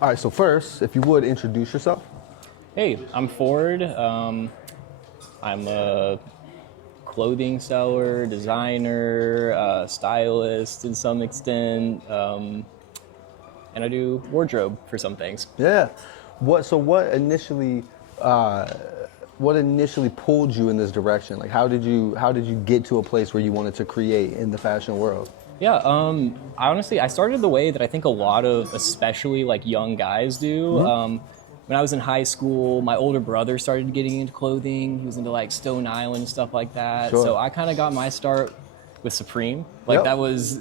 All right, so first, if you would introduce yourself. Hey, I'm Ford. I'm a clothing seller, designer, stylist to some extent, and I do wardrobe for some things. Yeah. What initially pulled you in this direction? Like how did you get to a place where you wanted to create in the fashion world? Yeah, I started the way that I think a lot of, especially like young guys do. When I was in high school, my older brother started getting into clothing. He was into like Stone Island and stuff like that. Sure. So I kind of got my start with Supreme. Like Yep. that was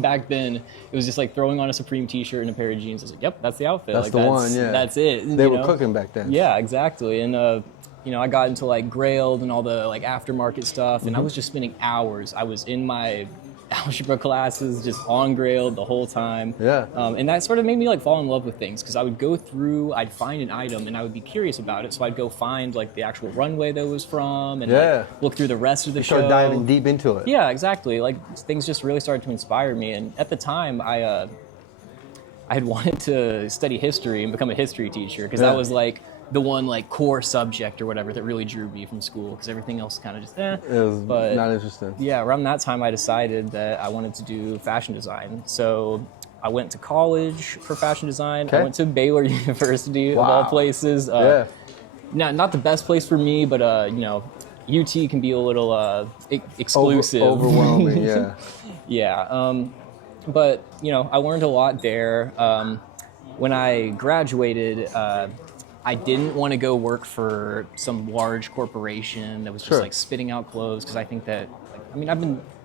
back then. It was just like throwing on a Supreme T-shirt and a pair of jeans. I was like, "Yep, that's the outfit. That's like the one, yeah. That's it." They were cooking back then. Yeah, exactly. And I got into like Grailed and all the like aftermarket stuff, and I was just spending hours. I was in my algebra classes just on Grailed the whole time. Yeah. And that sort of made me like fall in love with things because I would go through, I'd find an item and I would be curious about it. So I'd go find like the actual runway that it was from and Yeah. like, look through the rest of the show. Start diving deep into it. Yeah, exactly. Like things just really started to inspire me. And at the time, I had wanted to study history and become a history teacher because Yeah. that was like the one like core subject or whatever that really drew me from school because everything else kind of just It was But not interesting. yeah, around that time I decided that I wanted to do fashion design. So I went to college for fashion design. Okay. I went to Baylor University of Wow. all places. Yeah. Not the best place for me, but UT can be a little exclusive. Overwhelming, yeah. Yeah, but I learned a lot there. When I graduated, I didn't want to go work for some large corporation that was just Sure. like spitting out clothes because I think that,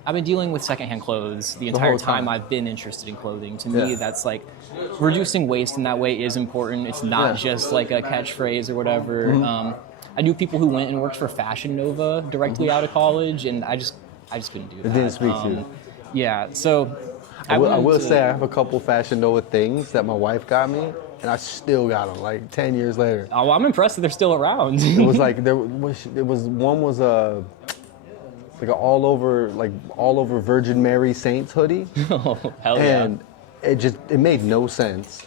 I've been dealing with secondhand clothes the entire whole time. time I've been interested in clothing. To Yeah. me, that's like reducing waste in that way is important. It's not Yeah. just like a catchphrase or whatever. I knew people who went and worked for Fashion Nova directly out of college, and I just couldn't do that. It didn't speak to you. Yeah, so I will went into- say I have a couple Fashion Nova things that my wife got me, and I still got them like 10 years later. Oh, I'm impressed that they're still around. It was like one was a like an all over Virgin Mary Saints hoodie, Oh, hell yeah. and it made no sense.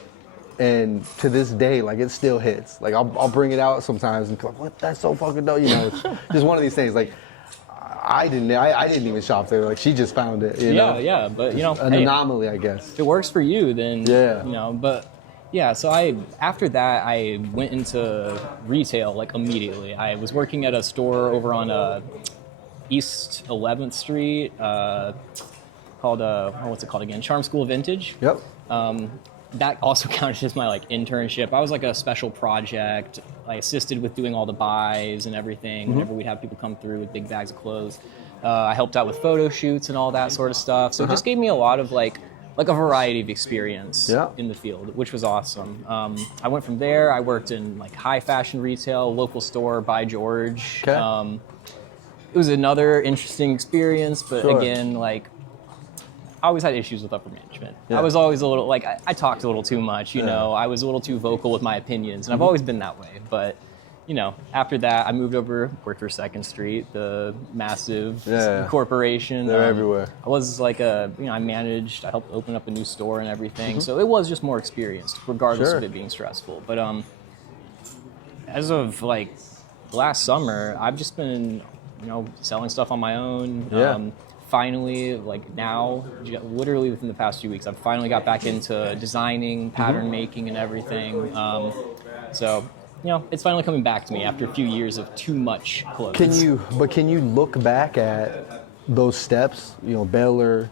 And to this day, like it still hits. Like I'll bring it out sometimes and be like, "What? That's so fucking dope!" It's just one of these things. Like I didn't even shop there. Like she just found it. You know? Yeah, but An hey, anomaly, I guess. if it works for you, then Yeah. But yeah, so after that I went into retail like immediately. I was working at a store over on East 11th Street called what's it called again? Charm School Vintage. Yep. That also counted as my like internship. I was like a special project. I assisted with doing all the buys and everything whenever we'd have people come through with big bags of clothes. I helped out with photo shoots and all that sort of stuff. So it just gave me a lot of like a variety of experience Yeah. in the field, which was awesome. I went from there. I worked in like high fashion retail, local store by George. Okay. It was another interesting experience, but Sure. again, like I always had issues with upper management. Yeah. I was always a little like I talked a little too much, I was a little too vocal with my opinions, and I've always been that way. But after that, I moved over, worked for Second Street, the massive Yeah. corporation. They're everywhere. I was like I helped open up a new store and everything. So it was just more experience, regardless Sure. of it being stressful. But as of like last summer, I've just been selling stuff on my own. Yeah. Finally, like now, literally within the past few weeks, I've finally got back into designing, pattern making, and everything. So, it's finally coming back to me after a few years of too much clothes. Can you look back at those steps? Baylor,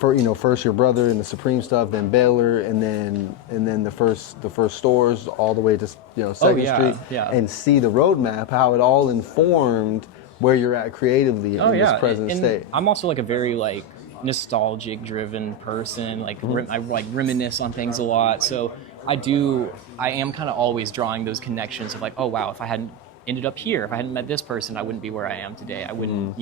first your brother and the Supreme stuff, then Baylor, and then the first stores all the way to Second yeah, Street, yeah. and see the roadmap, how it all informed where you're at creatively in this present and state. I'm also like a very like nostalgic driven person. Like I like reminisce on things a lot. So I am kind of always drawing those connections of like, oh wow, if I hadn't ended up here, if I hadn't met this person, I wouldn't be where I am today. I wouldn't,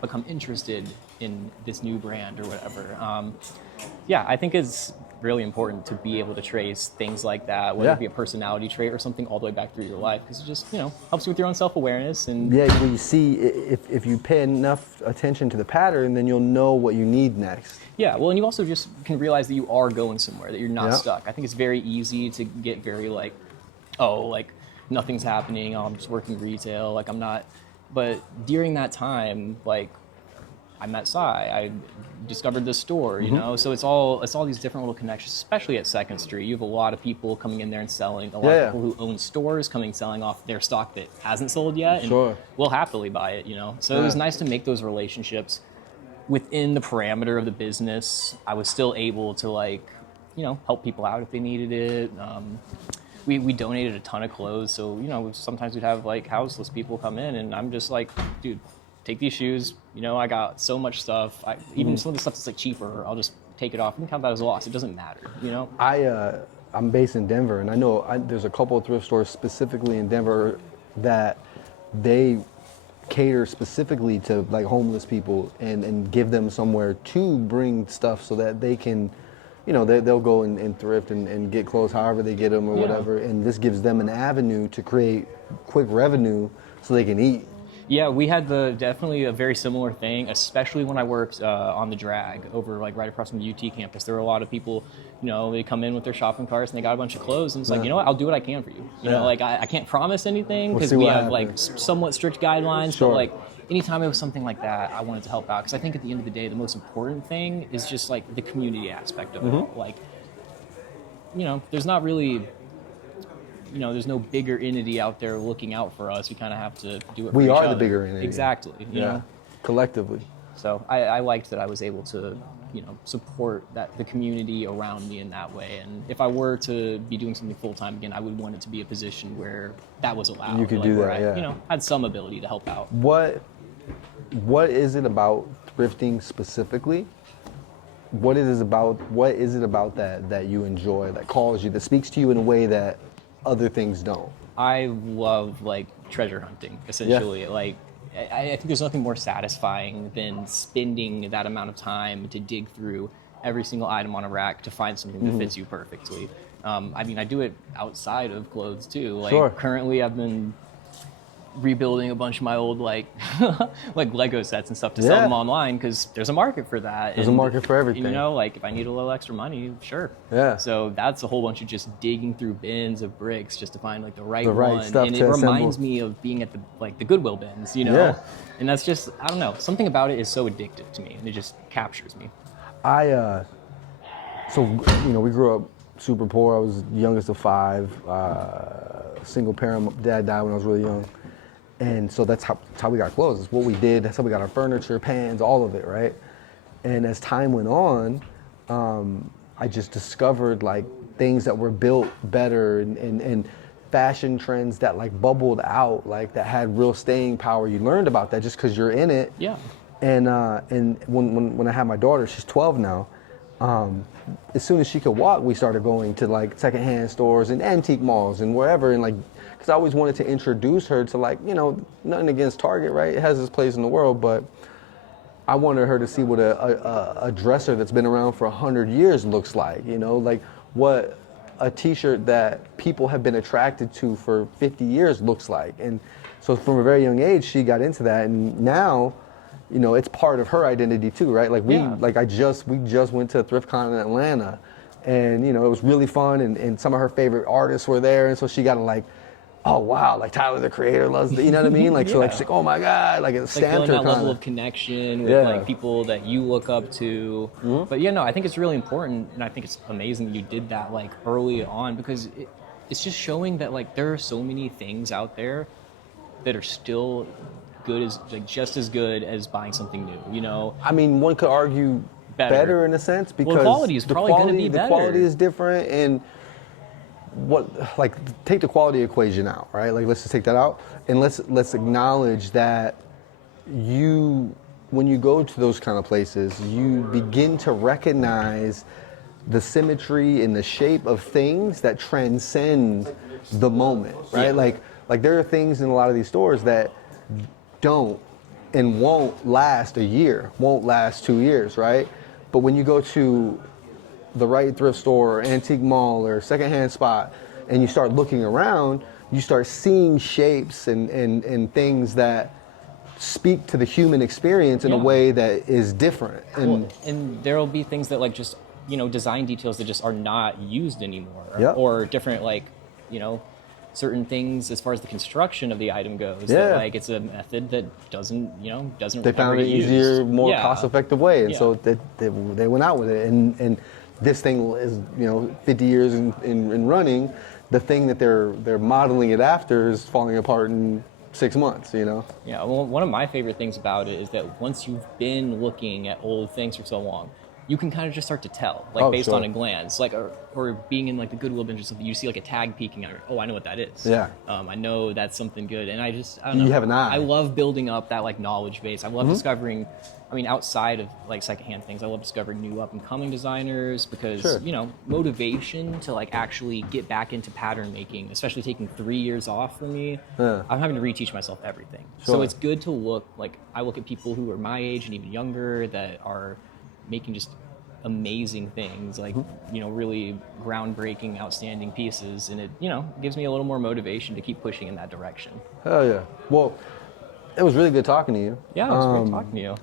become interested in this new brand or whatever. I think it's really important to be able to trace things like that, whether it be a personality trait or something all the way back through your life, because it just, helps you with your own self-awareness. And yeah, when you see, if you pay enough attention to the pattern, then you'll know what you need next. yeah, well, and you also just can realize that you are going somewhere, that you're not Yeah. stuck. I think it's very easy to get very like, oh, like nothing's happening, oh, I'm just working retail, like I'm not. But during that time, like I met Sai, I discovered this store, you know? So it's all these different little connections, especially at Second Street. You have a lot of people coming in there and selling, a lot of people who own stores coming selling off their stock that hasn't sold yet, and will happily buy it, So it was nice to make those relationships within the parameter of the business. I was still able to like, help people out if they needed it. We donated a ton of clothes, so sometimes we'd have like houseless people come in, and I'm just like, dude, take these shoes. I got so much stuff. Even some of the stuff that's like cheaper, I'll just take it off. You can count that as a loss. It doesn't matter. I'm based in Denver, and I know there's a couple of thrift stores specifically in Denver that they cater specifically to like homeless people and give them somewhere to bring stuff so that they can, they'll go and thrift and get clothes however they get them or whatever, and this gives them an avenue to create quick revenue so they can eat. Yeah, we had definitely a very similar thing, especially when I worked on the drag over like right across from the UT campus. There were a lot of people, they come in with their shopping carts and they got a bunch of clothes, and it's like, you know what, I'll do what I can for you. Like I can't promise anything because we have like somewhat strict guidelines, but like anytime it was something like that, I wanted to help out, because I think at the end of the day, the most important thing is just like the community aspect of it all. Like, there's not really, there's no bigger entity out there looking out for us. We kind of have to do it for We each are other. the bigger entity. Exactly. You know? Collectively. So I liked that I was able to, support the community around me in that way. And if I were to be doing something full time again, I would want it to be a position where that was allowed. You could like, do where that, I, had some ability to help out. What is it about thrifting specifically? What is it about that you enjoy, that calls you, that speaks to you in a way that other things don't? I love like treasure hunting, essentially. Like I think there's nothing more satisfying than spending that amount of time to dig through every single item on a rack to find something that fits you perfectly. I do it outside of clothes too. Like currently I've been rebuilding a bunch of my old like Lego sets and stuff to sell them online, because there's a market for that. There's a market for everything. Like if I need a little extra money, sure. Yeah. So that's a whole bunch of just digging through bins of bricks just to find like the right one. Stuff, and it reminds me of being at the Goodwill bins, And that's just, I don't know, something about it is so addictive to me, and it just captures me. We grew up super poor. I was the youngest of 5, single parent. Dad died when I was really young. And so that's how we got clothes. It's what we did. That's how we got our furniture, pans, all of it, right? And as time went on, I just discovered like things that were built better and fashion trends that like bubbled out, like that had real staying power. You learned about that just because you're in it. Yeah. And when I had my daughter, she's 12 now. As soon as she could walk, we started going to like secondhand stores and antique malls and wherever, and like, because I always wanted to introduce her to like, nothing against Target, right? It has its place in the world, but I wanted her to see what a dresser that's been around for 100 years looks like, like what a t-shirt that people have been attracted to for 50 years looks like. And so from a very young age, she got into that, and now, it's part of her identity too, right? Like we just went to a thrift con in Atlanta, and it was really fun, and some of her favorite artists were there, and so she got to like, oh wow, like Tyler the Creator loves the, you know what I mean? Like so, like she's like, oh my god, like it stamped her. Like that level of connection with like people that you look up to. But I think it's really important, and I think it's amazing that you did that like early on, because it's just showing that like there are so many things out there that are still good, as like just as good as buying something new. I mean, one could argue better in a sense, because the quality is probably going to be better. The quality is different, and take the quality equation out, right? Like let's just take that out, and let's acknowledge that when you go to those kind of places, you begin to recognize the symmetry and the shape of things that transcend the moment, right? Like there are things in a lot of these stores that don't and won't last a year, won't last 2 years, right? But when you go to the right thrift store or antique mall or secondhand spot, and you start looking around, you start seeing shapes and things that speak to the human experience in a Yeah. way that is different. And Well, and there'll be things that like just, you know, design details that just are not used anymore. Yep. Or different, like, you know, certain things as far as the construction of the item goes. Yeah. That, like, it's a method that doesn't they ever found an get used. easier, more Yeah. cost-effective way, and Yeah. so they went out with it. And this thing is, 50 years in running. The thing that they're modeling it after is falling apart in 6 months. Yeah, well, one of my favorite things about it is that once you've been looking at old things for so long, you can kind of just start to tell, like Oh, based sure. on a glance, like or being in like the Goodwill binge or something, you see like a tag peeking out. Oh, I know what that is. Yeah. I know that's something good, and I don't know. You have an eye. I love building up that like knowledge base. I love discovering. I mean, outside of like secondhand things, I love discovering new up and coming designers because Sure. motivation to like actually get back into pattern making, especially taking 3 years off for me. Yeah. I'm having to reteach myself everything. So Sure. it's good to look like I look at people who are my age and even younger that are making just amazing things, like really groundbreaking, outstanding pieces, and it gives me a little more motivation to keep pushing in that direction. Hell yeah. Well, it was really good talking to you. Yeah, it was great talking to you.